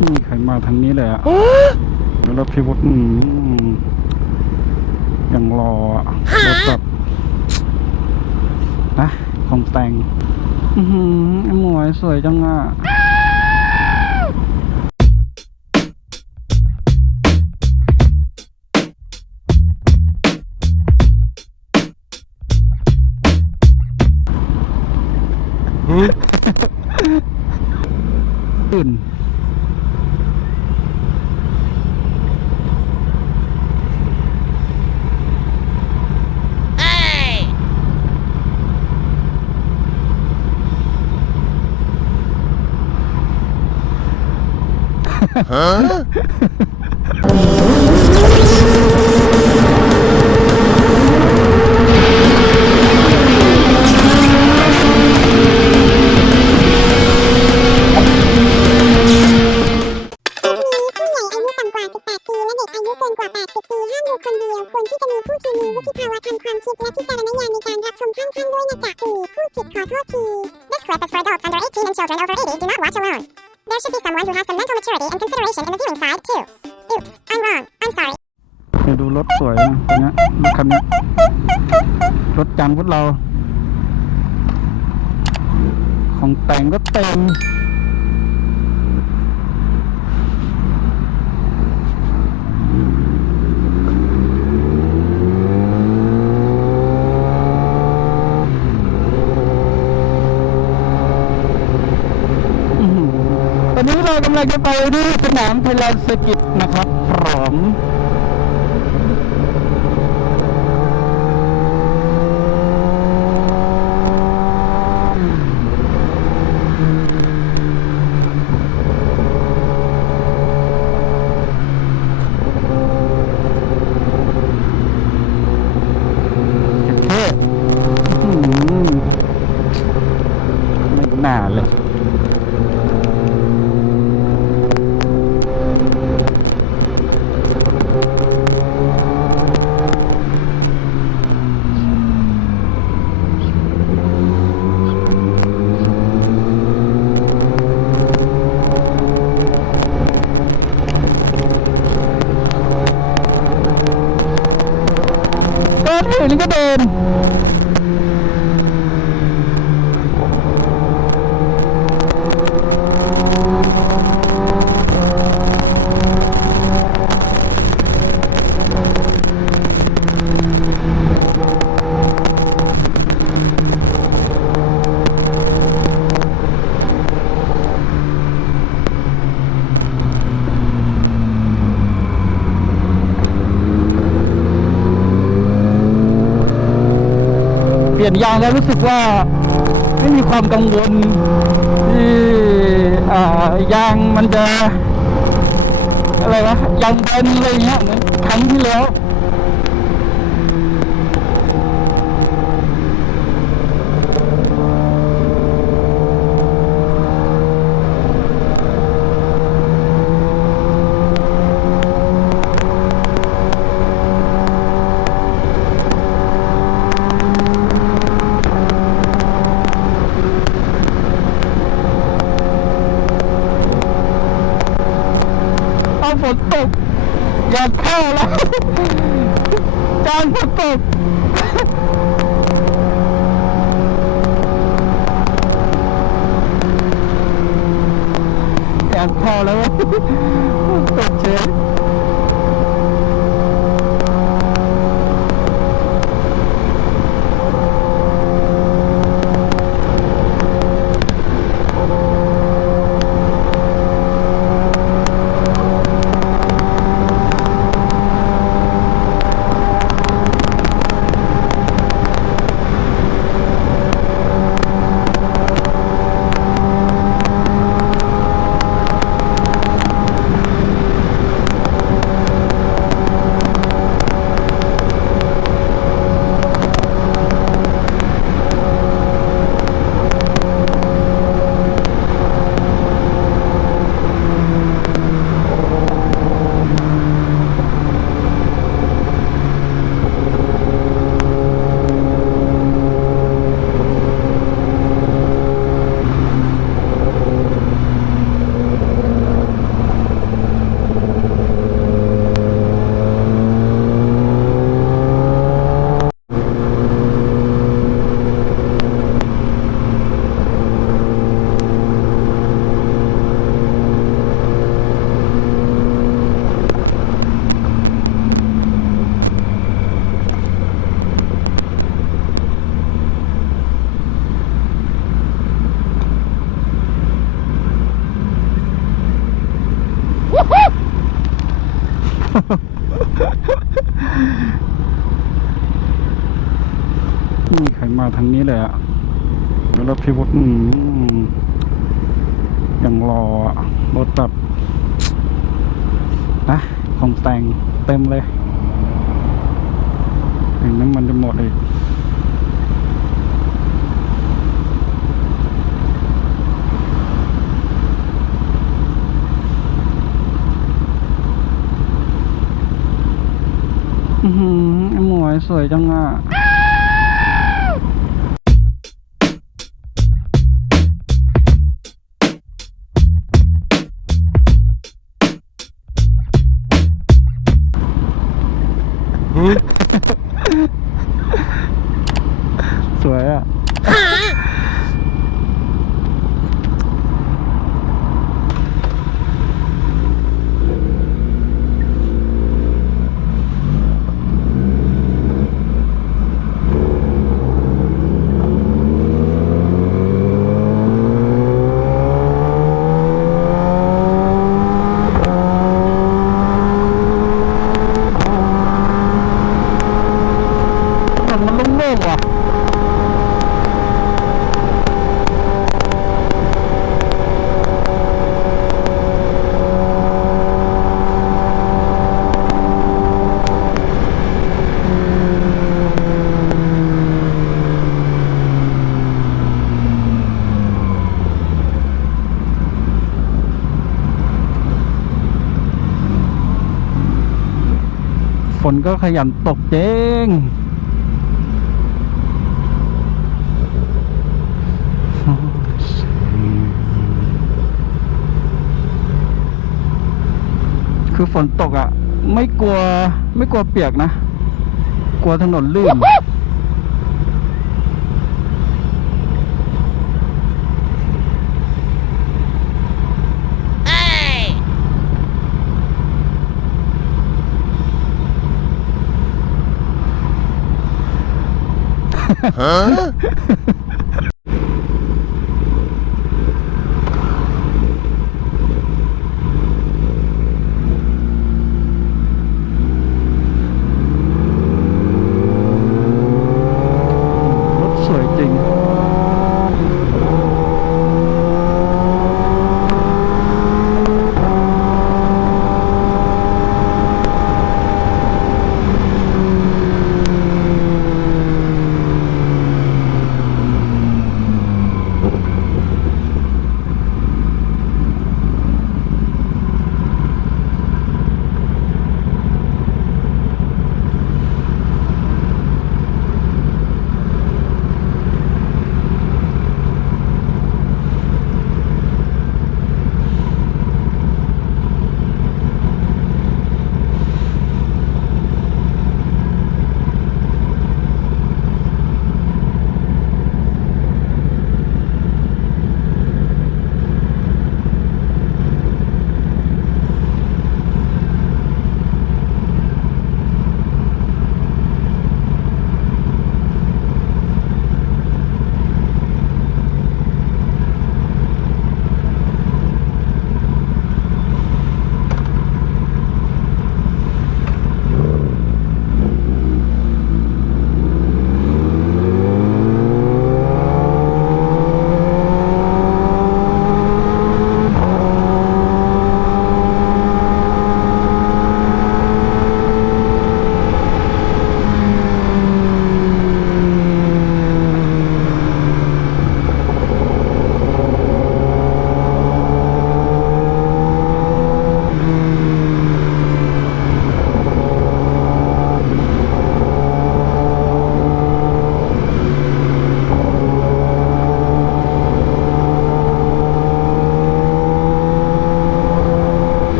ไม่มีใครมาทางนี้เลยอะแล้วรถพี่วุฒิอืมยังรออะรถแบบนะของแต่ง อือหือไอ้หมวยสวยจังอะ ผิดขอโทษที This clip is for adults under 18 and children over 80 do not watch alone. There should be someone who has some mental maturity and consideration in the viewing side, too. Oops, I'm wrong. I'm sorry. เนี่ยดูรถสวยนะตันเนี้ยรถคันเนี้ยรถจังร์พวกเรา ของแต่งก็เต็ม อื้อหือ ตอนนี้เรากำลังจะไปที่สนามไทยแลนด์เซอร์กิตนะครับพร้อม เท่อื้อหือไม่น่าเลย เดินอยู่นี่ก็เดิน เปลี่ย นยางแล้วรู้สึกว่าไม่มีความกังวลที่อ่ายางมันจะอะไรวะยางเบนอะไรเงี้ยเหมือนครั้งที่แล้ว พี่วุฒิอืมยังรอรถแบบนะของแต่งเต็มเลยถึงน้ำมันจะหมดอีกอือหือไอ้หมวยสวยจังอะ สวยอะ ก็ขยันตกเจงคือฝนตกอะ ไม่กลัวไม่กลัวเปียกนะ กลัวถนนลื่น ร